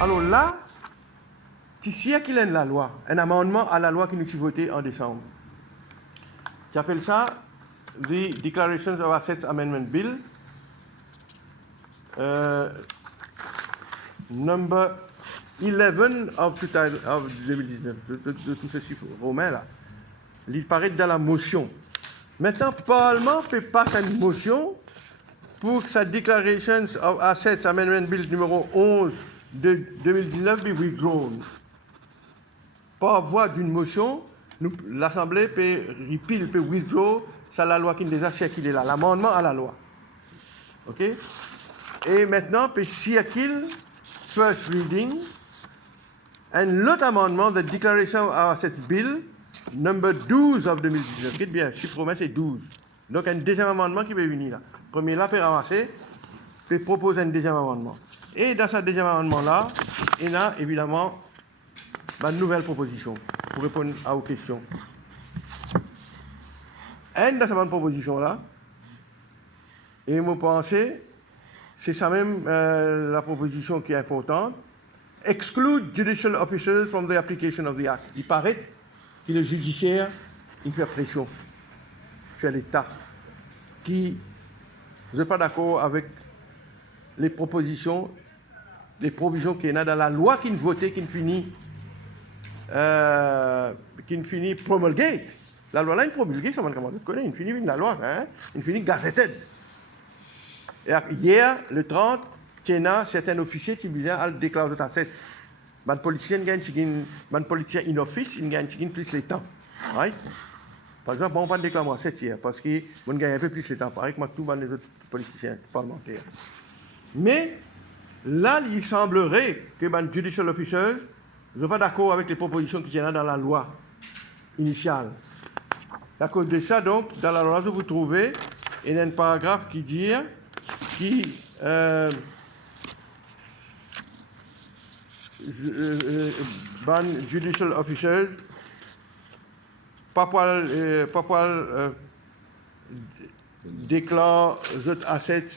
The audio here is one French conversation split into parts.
Alors là, ici, qu'il y a la loi, un amendement à la loi qui nous a voté en décembre. Tu appelles ça the Declaration of Assets Amendment Bill, number 11 of 2019, de tous ces chiffres romains là. Il paraît dans la motion. Maintenant, le Parlement peut passer une motion pour que sa Declaration of Assets Amendment Bill numéro 11 de 2019 be withdrawn. Par voie d'une motion, l'Assemblée peut repeal, peut withdraw, c'est la loi qui nous a circulé là, l'amendement à la loi. OK? Et maintenant, peut circuler first reading, et l'autre amendement, the Declaration of Assets Bill, number 12 of 2019. Regarde bien, chiffre romain, c'est 12. Donc, un deuxième amendement qui peut venir là. Premier là, peut ramasser, peut proposer un deuxième amendement. Et dans ce deuxième amendement-là, il y a évidemment une nouvelle proposition pour répondre à vos questions. Et dans cette proposition-là, et moi pensez, c'est ça même la proposition qui est importante, exclude judicial officers from the application of the act. Il paraît que le judiciaire, il fait pression sur l'État, qui n'est pas d'accord avec les propositions, les provisions qu'il y a dans la loi qui votée, qui finit promulguée. La loi là, il promulguée, ça comment vous connaissez, il finit la loi, hein, il finit gazetted. Et hier, le 30, il y a certains officiers qui disaient à déclarer de asset. Les politiciens gagnent, les politiciens in office, ils gagnent plus le temps. Right? Par exemple, on ne va pas déclarer moi 7 hier, parce qu'on gagne un peu plus le temps, pareil que tous les autres politiciens parlementaires. Mais là, il semblerait que les judicial officers ne sont pas d'accord avec les propositions qui sont dans la loi initiale. À cause de ça, donc, dans la loi, vous trouvez, il y a un paragraphe qui dit judicial officers pas déclare les assets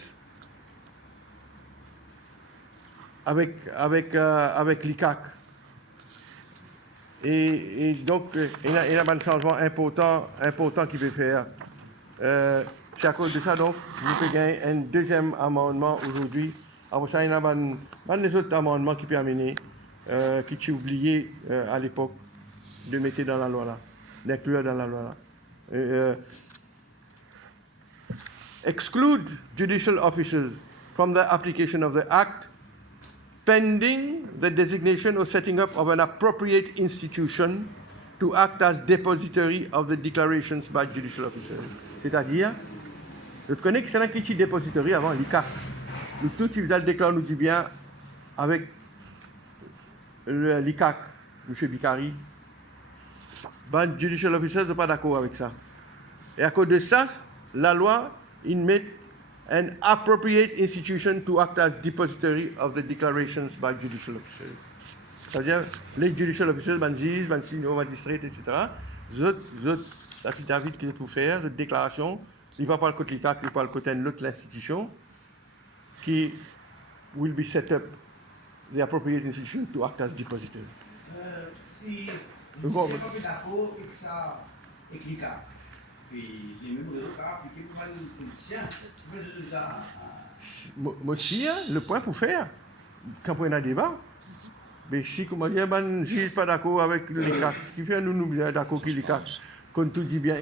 avec l'ICAC. Et donc, il y a un changement important qu'il veut faire. C'est à cause de ça, donc, vous pouvez gagner un deuxième amendement aujourd'hui. Après ça, il y a un autre amendement qui peut amener, qui t'ai oublié à l'époque de mettre dans la loi là, d'inclure dans la loi là. Exclude judicial officers from the application of the act pending the designation or setting up of an appropriate institution to act as depository of the declarations by judicial officers. C'est-à-dire, je connais que c'est là qui est dépository avant l'ICAC. Nous tous, tu faisais le déclarer, nous dit bien, avec l'ICAC, M. Bicari. Ben, judicial officers ne sont pas d'accord avec ça. Et à cause de ça, la loi, il met an appropriate institution to act as depository of the declarations by judicial officers. C'est-à-dire, les judicial officers, ben juges, ben signaux, magistrats, etc., les autres affidavits qu'ils peuvent faire, les déclarations, il ne va pas le côté l'ICAC, il va pas le côté de l'autre institution, qui will be set up, the appropriate institution to act as depository. Si vous n'êtes pas d'accord avec ça, avec l'ICAC, puis les membres de l'ICAC appliqués pour les politiciens, vous faites déjà. Moi aussi, le point pour faire, quand on a un débat, mais si, comment dire, je ne suis pas d'accord avec l'ICAC, qui fait nous sommes d'accord avec l'ICAC, qu'on tout dit bien.